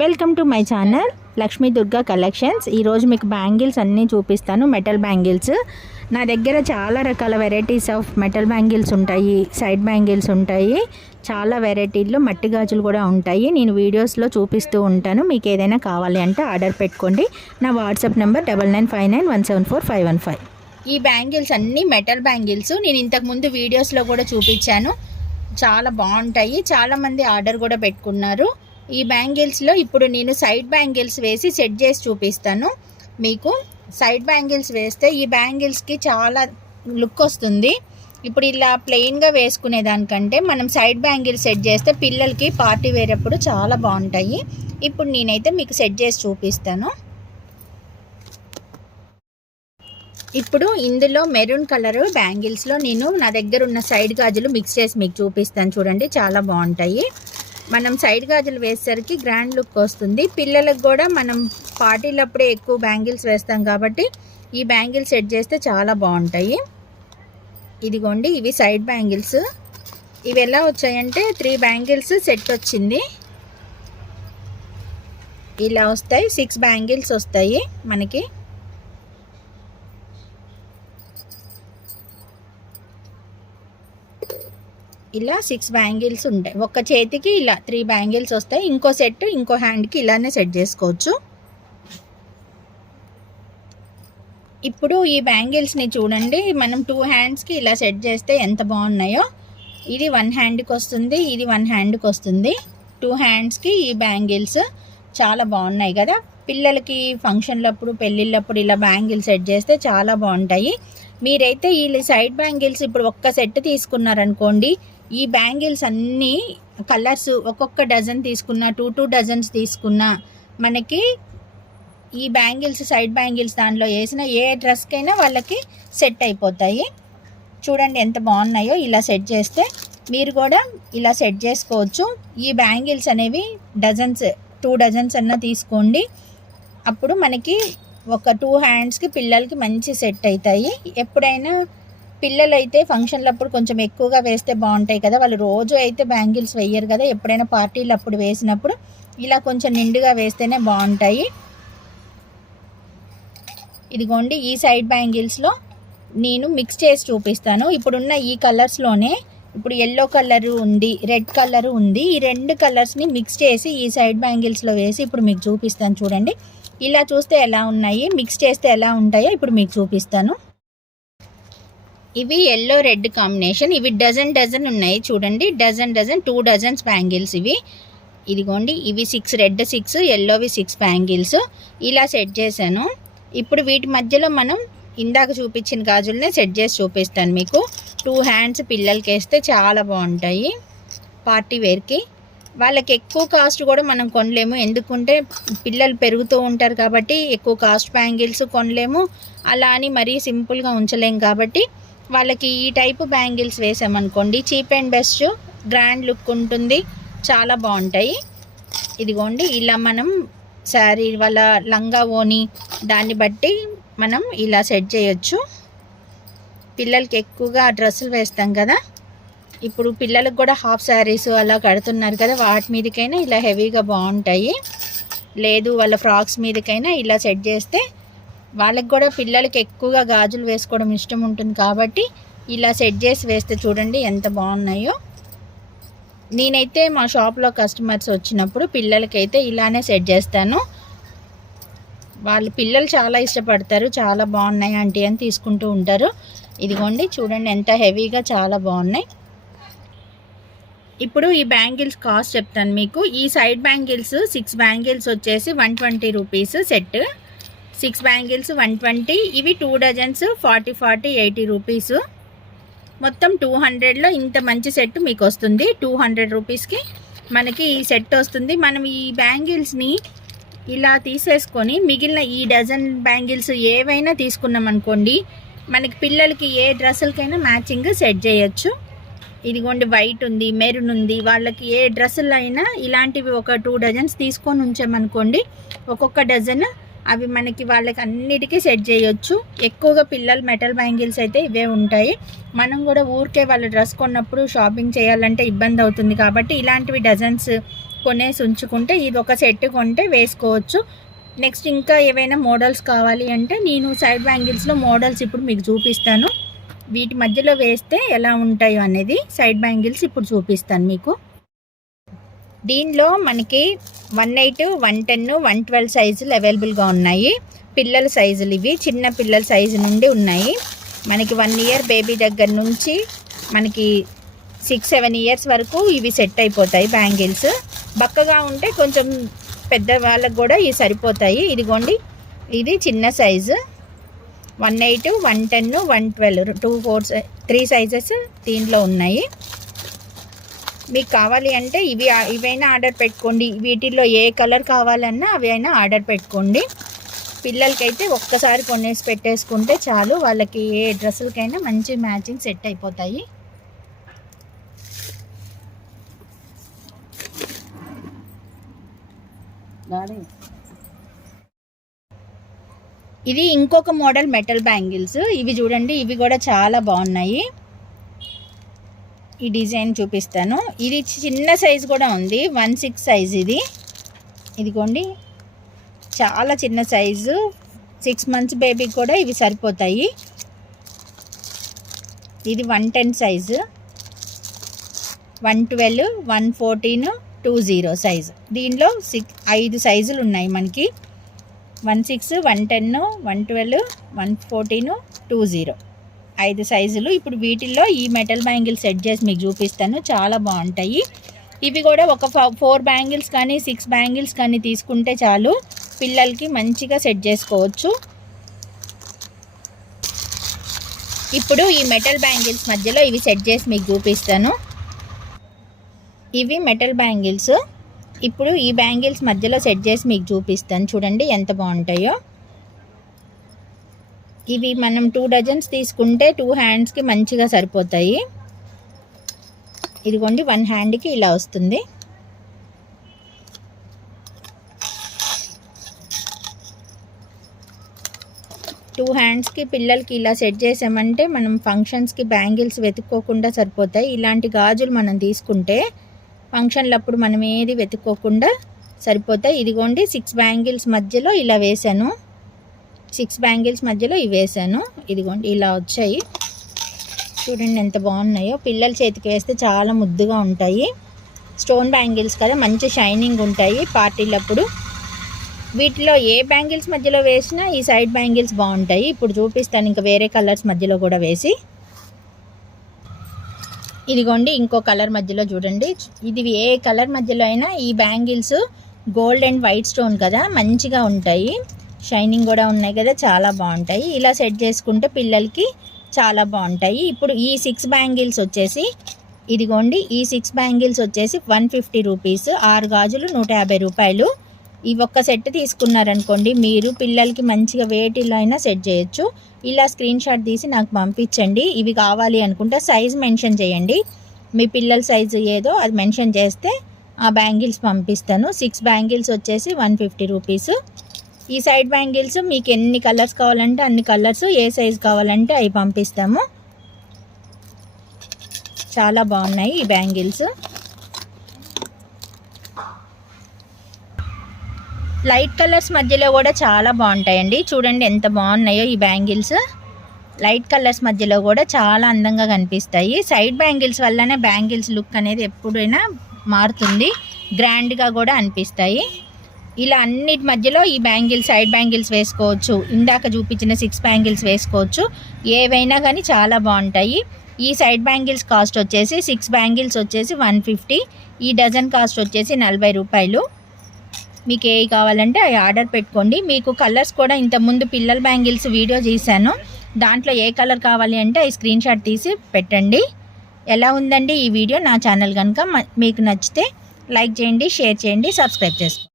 Welcome to my channel Lakshmi Durga collections ఈరోజు మీకు bangles అన్నీ చూపిస్తాను మెటల్ బ్యాంగిల్స్. నా దగ్గర చాలా రకాల వెరైటీస్ ఆఫ్ మెటల్ బ్యాంగిల్స్ ఉంటాయి సైడ్ బ్యాంగిల్స్ ఉంటాయి. చాలా వెరైటీల్లో మట్టి గాజులు కూడా ఉంటాయి. నేను వీడియోస్లో చూపిస్తూ ఉంటాను. మీకు ఏదైనా కావాలి అంటే ఆర్డర్ పెట్టుకోండి. నా WhatsApp number double nine five nine one seven four five one five ఈ బ్యాంగిల్స్ అన్నీ మెటల్ బ్యాంగిల్స్. నేను ఇంతకు ముందు వీడియోస్లో కూడా చూపించాను. చాలా బాగుంటాయి. చాలామంది ఆర్డర్ కూడా పెట్టుకున్నారు. ఈ బ్యాంగిల్స్లో ఇప్పుడు నేను సైడ్ బ్యాంగిల్స్ వేసి సెట్ చేసి చూపిస్తాను. మీకు సైడ్ బ్యాంగిల్స్ వేస్తే ఈ బ్యాంగిల్స్కి చాలా లుక్ వస్తుంది. ఇప్పుడు ఇలా ప్లెయిన్గా వేసుకునే దానికంటే మనం సైడ్ బ్యాంగిల్స్ సెట్ చేస్తే పిల్లలకి పార్టీ వేరేప్పుడు చాలా బాగుంటాయి. ఇప్పుడు నేనైతే మీకు సెట్ చేసి చూపిస్తాను. ఇప్పుడు ఇందులో మెరూన్ కలర్ బ్యాంగిల్స్లో నేను నా దగ్గర ఉన్న సైడ్ గాజులు మిక్స్ చేసి మీకు చూపిస్తాను. చూడండి చాలా బాగుంటాయి. మనం సైడ్ గాజులు వేసేసరికి గ్రాండ్ లుక్ వస్తుంది. పిల్లలకు కూడా మనం పార్టీలప్పుడే ఎక్కువ బ్యాంగిల్స్ వేస్తాం కాబట్టి ఈ బ్యాంగిల్స్ సెట్ చేస్తే చాలా బాగుంటాయి. ఇదిగోండి ఇవి సైడ్ బ్యాంగిల్స్. ఇవి ఎలా వచ్చాయంటే త్రీ బ్యాంగిల్స్ సెట్ వచ్చింది. ఇలా వస్తాయి సిక్స్ బ్యాంగిల్స్ వస్తాయి మనకి. ఇలా సిక్స్ బ్యాంగిల్స్ ఉంటాయి. ఒక్క చేతికి ఇలా త్రీ బ్యాంగిల్స్ వస్తాయి. ఇంకో సెట్ ఇంకో హ్యాండ్కి ఇలానే సెట్ చేసుకోవచ్చు. ఇప్పుడు ఈ బ్యాంగిల్స్ని చూడండి. మనం టూ హ్యాండ్స్కి ఇలా సెట్ చేస్తే ఎంత బాగున్నాయో. ఇది వన్ హ్యాండ్కి వస్తుంది ఇది వన్ హ్యాండ్కి వస్తుంది. టూ హ్యాండ్స్కి ఈ బ్యాంగిల్స్ చాలా బాగున్నాయి కదా. పిల్లలకి ఫంక్షన్లప్పుడు పెళ్ళిళ్ళప్పుడు ఇలా బ్యాంగిల్స్ సెట్ చేస్తే చాలా బాగుంటాయి. మీరైతే ఈ సైడ్ బ్యాంగిల్స్ ఇప్పుడు ఒక్క సెట్ తీసుకున్నారనుకోండి ఈ బ్యాంగిల్స్ అన్నీ కలర్స్ ఒక్కొక్క డజన్ తీసుకున్న టూ టూ డజన్స్ తీసుకున్న మనకి ఈ బ్యాంగిల్స్ సైడ్ బ్యాంగిల్స్ దానిలో వేసిన ఏ డ్రెస్కైనా వాళ్ళకి సెట్ అయిపోతాయి. చూడండి ఎంత బాగున్నాయో ఇలా సెట్ చేస్తే మీరు కూడా ఇలా సెట్ చేసుకోవచ్చు. ఈ బ్యాంగిల్స్ అనేవి డజన్స్ టూ డజన్స్ అన్న తీసుకోండి. అప్పుడు మనకి ఒక టూ హ్యాండ్స్కి పిల్లలకి మంచి సెట్ అవుతాయి. ఎప్పుడైనా పిల్లలు అయితే ఫంక్షన్లప్పుడు కొంచెం ఎక్కువగా వేస్తే బాగుంటాయి కదా. వాళ్ళు రోజు అయితే బ్యాంగిల్స్ వేయరు కదా. ఎప్పుడైనా పార్టీలు అప్పుడు వేసినప్పుడు ఇలా కొంచెం నిండుగా వేస్తేనే బాగుంటాయి. ఇదిగోండి ఈ సైడ్ బ్యాంగిల్స్లో నేను మిక్స్ చేసి చూపిస్తాను. ఇప్పుడున్న ఈ కలర్స్లోనే ఇప్పుడు ఎల్లో కలర్ ఉంది రెడ్ కలర్ ఉంది. ఈ రెండు కలర్స్ని మిక్స్ చేసి ఈ సైడ్ బ్యాంగిల్స్లో వేసి ఇప్పుడు మీకు చూపిస్తాను చూడండి. ఇలా చూస్తే ఎలా ఉన్నాయి మిక్స్ చేస్తే ఎలా ఉంటాయో ఇప్పుడు మీకు చూపిస్తాను. ఇవి ఎల్లో రెడ్ కాంబినేషన్ ఇవి డజన్ డజన్ ఉన్నాయి చూడండి. Dozen dozen two dozens bangles ఇవి. ఇదిగోండి ఇవి సిక్స్ రెడ్ సిక్స్ ఎల్లోవి సిక్స్ బ్యాంగిల్స్ ఇలా సెట్ చేశాను. ఇప్పుడు వీటి మధ్యలో మనం ఇందాక చూపించిన గాజులనే సెట్ చేసి చూపిస్తాను మీకు. టూ హ్యాండ్స్ పిల్లలకి వేస్తే చాలా బాగుంటాయి పార్టీ వేర్కి వాళ్ళకి ఎక్కువ కాస్ట్ కూడా మనం కొనలేము. ఎందుకుంటే పిల్లలు పెరుగుతూ ఉంటారు కాబట్టి ఎక్కువ కాస్ట్ బ్యాంగిల్స్ కొనలేము. అలా అని మరీ సింపుల్గా ఉంచలేము కాబట్టి వాళ్ళకి ఈ టైపు బ్యాంగిల్స్ వేసామనుకోండి cheap and best grand look ఉంటుంది చాలా బాగుంటాయి. ఇదిగోండి ఇలా మనం శారీ వాళ్ళ లంగా ఓని దాన్ని బట్టి మనం ఇలా సెట్ చేయొచ్చు. పిల్లలకి ఎక్కువగా డ్రెస్సులు వేస్తాం కదా ఇప్పుడు పిల్లలకు కూడా హాఫ్ శారీస్ అలా కడుతున్నారు కదా వాటి మీదకైనా ఇలా హెవీగా బాగుంటాయి. లేదు వాళ్ళ ఫ్రాక్స్ మీదకైనా ఇలా సెట్ చేస్తే వాళ్ళకి కూడా పిల్లలకి ఎక్కువగా గాజులు వేసుకోవడం ఇష్టం ఉంటుంది కాబట్టి ఇలా సెట్ చేసి వేస్తే చూడండి ఎంత బాగున్నాయో. నేనైతే మా షాప్లో కస్టమర్స్ వచ్చినప్పుడు పిల్లలకైతే ఇలానే సెట్ చేస్తాను. వాళ్ళు పిల్లలు చాలా ఇష్టపడతారు చాలా బాగున్నాయి ఆంటీ అని తీసుకుంటూ ఉంటారు. ఇదిగోండి చూడండి ఎంత హెవీగా చాలా బాగున్నాయి. ఇప్పుడు ఈ బ్యాంగిల్స్ కాస్ట్ చెప్తాను మీకు. ఈ సైడ్ బ్యాంగిల్స్ సిక్స్ బ్యాంగిల్స్ వచ్చేసి one twenty rupees set. Six bangles one twenty. ఇవి two dozens forty forty eighty rupees. మొత్తం టూ హండ్రెడ్లో ఇంత మంచి సెట్ మీకు వస్తుంది టూ హండ్రెడ్ రూపీస్కి మనకి ఈ సెట్ వస్తుంది. మనం ఈ బ్యాంగిల్స్ని ఇలా తీసేసుకొని మిగిలిన ఈ డజన్ బ్యాంగిల్స్ ఏవైనా తీసుకున్నాం అనుకోండి మనకి పిల్లలకి ఏ డ్రెస్సులకైనా మ్యాచింగ్ సెట్ చేయొచ్చు. ఇదిగోండి వైట్ ఉంది మెరూన్ ఉంది వాళ్ళకి ఏ డ్రెస్సులు అయినా ఇలాంటివి ఒక టూ డజన్స్ తీసుకొని ఉంచామనుకోండి ఒక్కొక్క డజన్ అవి మనకి వాళ్ళకి అన్నిటికీ సెట్ చేయొచ్చు. ఎక్కువగా పిల్లలు మెటల్ బ్యాంగిల్స్ అయితే ఇవే ఉంటాయి. మనం కూడా ఊరికే వాళ్ళ డ్రెస్ కొన్నప్పుడు షాపింగ్ చేయాలంటే ఇబ్బంది అవుతుంది కాబట్టి ఇలాంటివి డజన్స్ కొనేసి ఉంచుకుంటే ఇది ఒక సెట్ కొంటే వేసుకోవచ్చు. నెక్స్ట్ ఇంకా ఏవైనా మోడల్స్ కావాలి అంటే నేను సైడ్ బ్యాంగిల్స్లో మోడల్స్ ఇప్పుడు మీకు చూపిస్తాను. వీటి మధ్యలో వేస్తే ఎలా ఉంటాయో అనేది సైడ్ బ్యాంగిల్స్ ఇప్పుడు చూపిస్తాను మీకు. దీనిలో మనకి one eight one ten one twelve సైజులు అవైలబుల్గా ఉన్నాయి. పిల్లల సైజులు ఇవి. చిన్న పిల్లల సైజు నుండి ఉన్నాయి. మనకి వన్ ఇయర్ బేబీ దగ్గర నుంచి మనకి సిక్స్ సెవెన్ ఇయర్స్ వరకు ఇవి సెట్ అయిపోతాయి బ్యాంగిల్స్. బక్కగా ఉంటే కొంచెం పెద్ద వాళ్ళకు కూడా ఇవి సరిపోతాయి. ఇదిగోండి. ఇది చిన్న size. One eight one ten one twelve. Two four three sizes దీంట్లో ఉన్నాయి. మీకు కావాలి అంటే ఇవి ఇవైనా ఆర్డర్ పెట్టుకోండి. వీటిల్లో ఏ కలర్ కావాలన్నా అవి అయినా ఆర్డర్ పెట్టుకోండి. పిల్లలకైతే ఒక్కసారి కొనేసి పెట్టేసుకుంటే చాలు. వాళ్ళకి ఏ డ్రెస్సులకైనా మంచి మ్యాచింగ్ సెట్ అయిపోతాయి. ఇది ఇంకొక మోడల్ మెటల్ బ్యాంగిల్స్. ఇవి చూడండి ఇవి కూడా చాలా బాగున్నాయి. ఈ డిజైన్ చూపిస్తాను. ఇది చిన్న సైజు కూడా ఉంది. వన్ సిక్స్ సైజ్ ఇది. ఇదిగోండి. చాలా చిన్న సైజు. సిక్స్ మంత్స్ బేబీకి కూడా ఇవి సరిపోతాయి. ఇది one ten size. One twelve one fourteen two zero size. దీనిలో సిక్స్ ఐదు సైజులు ఉన్నాయి మనకి. One six one ten one twelve one fourteen two zero. ఐదు సైజులు. ఇప్పుడు వీటిల్లో ఈ మెటల్ బ్యాంగిల్ సెట్ చేసి మీకు చూపిస్తాను. చాలా బాగుంటాయి. ఇవి కూడా ఒక ఫోర్ బ్యాంగిల్స్ కానీ సిక్స్ బ్యాంగిల్స్ కానీ తీసుకుంటే చాలు. పిల్లలకి మంచిగా సెట్ చేసుకోవచ్చు. ఇప్పుడు ఈ మెటల్ బ్యాంగిల్స్ మధ్యలో ఇవి సెట్ చేసి మీకు చూపిస్తాను. ఇవి మెటల్ బ్యాంగిల్స్. ఇప్పుడు ఈ బ్యాంగిల్స్ మధ్యలో సెట్ చేసి మీకు చూపిస్తాను. చూడండి ఎంత బాగుంటాయో. ఇవి మనం టూ డజన్స్ తీసుకుంటే టూ హ్యాండ్స్కి మంచిగా సరిపోతాయి. ఇదిగోండి వన్ హ్యాండ్కి ఇలా వస్తుంది. టూ హ్యాండ్స్కి పిల్లలకి ఇలా సెట్ చేసామంటే మనం ఫంక్షన్స్కి బ్యాంగిల్స్ వెతుక్కోకుండా సరిపోతాయి. ఇలాంటి గాజులు మనం తీసుకుంటే ఫంక్షన్లప్పుడు మనం ఏది వెతుక్కోకుండా సరిపోతాయి. ఇదిగోండి సిక్స్ బ్యాంగిల్స్ మధ్యలో ఇలా వేసాను సిక్స్ బ్యాంగిల్స్ మధ్యలో ఇవి వేసాను ఇదిగోండి ఇలా వచ్చాయి. చూడండి ఎంత బాగున్నాయో. పిల్లల చేతికి వేస్తే చాలా ముద్దుగా ఉంటాయి. స్టోన్ బ్యాంగిల్స్ కదా మంచి షైనింగ్ ఉంటాయి పార్టీలప్పుడు. వీటిలో ఏ బ్యాంగిల్స్ మధ్యలో వేసినా ఈ సైడ్ బ్యాంగిల్స్ బాగుంటాయి. ఇప్పుడు చూపిస్తాను ఇంకా వేరే కలర్స్ మధ్యలో కూడా వేసి. ఇదిగోండి ఇంకో కలర్ మధ్యలో చూడండి. ఇది ఏ కలర్ మధ్యలో అయినా ఈ bangles gold and white stone కదా మంచిగా ఉంటాయి. షైనింగ్ కూడా ఉన్నాయి కదా చాలా బాగుంటాయి. ఇలా సెట్ చేసుకుంటే పిల్లలకి చాలా బాగుంటాయి. ఇప్పుడు ఈ సిక్స్ బ్యాంగిల్స్ వచ్చేసి ఇదిగోండి ఈ సిక్స్ బ్యాంగిల్స్ వచ్చేసి వన్ ఫిఫ్టీ రూపీస్ ఆరు గాజులు నూట యాభై రూపాయలు. ఈ ఒక్క సెట్ తీసుకున్నారనుకోండి మీరు పిల్లలకి మంచిగా వేటిలో అయినా సెట్ చేయొచ్చు. ఇలా స్క్రీన్ షాట్ తీసి నాకు పంపించండి. ఇవి కావాలి అనుకుంటే సైజ్ మెన్షన్ చేయండి. మీ పిల్లల సైజు ఏదో అది మెన్షన్ చేస్తే ఆ బ్యాంగిల్స్ పంపిస్తాను. సిక్స్ బ్యాంగిల్స్ వచ్చేసి వన్ ఫిఫ్టీ రూపీస్ ఈ సైడ్ బ్యాంగిల్స్ మీకు ఎన్ని కలర్స్ కావాలంటే అన్ని కలర్స్ ఏ సైజ్ కావాలంటే అవి పంపిస్తాము. చాలా బాగున్నాయి ఈ బ్యాంగిల్స్. లైట్ కలర్స్ మధ్యలో కూడా చాలా బాగుంటాయండి. చూడండి ఎంత బాగున్నాయో ఈ బ్యాంగిల్స్. లైట్ కలర్స్ మధ్యలో కూడా చాలా అందంగా కనిపిస్తాయి. సైడ్ బ్యాంగిల్స్ వల్లనే బ్యాంగిల్స్ లుక్ అనేది ఎప్పుడైనా మారుతుంది. గ్రాండ్గా కూడా అనిపిస్తాయి. ఇలా అన్నిటి మధ్యలో ఈ బ్యాంగిల్స్ సైడ్ బ్యాంగిల్స్ వేసుకోవచ్చు. ఇందాక చూపించిన సిక్స్ బ్యాంగిల్స్ వేసుకోవచ్చు. ఏవైనా కానీ చాలా బాగుంటాయి. ఈ సైడ్ బ్యాంగిల్స్ కాస్ట్ వచ్చేసి సిక్స్ బ్యాంగిల్స్ వచ్చేసి వన్ ఫిఫ్టీ. ఈ డజన్ కాస్ట్ వచ్చేసి నలభై రూపాయలు. మీకు ఏవి కావాలంటే అవి ఆర్డర్ పెట్టుకోండి. మీకు కలర్స్ కూడా ఇంతకుముందు పిల్లల బ్యాంగిల్స్ వీడియో చేశాను దాంట్లో ఏ కలర్ కావాలి అంటే ఈ స్క్రీన్ షాట్ తీసి పెట్టండి. ఎలా ఉందండి ఈ వీడియో నా ఛానల్ కనుక మీకు నచ్చితే లైక్ చేయండి షేర్ చేయండి సబ్స్క్రైబ్ చేసుకోండి.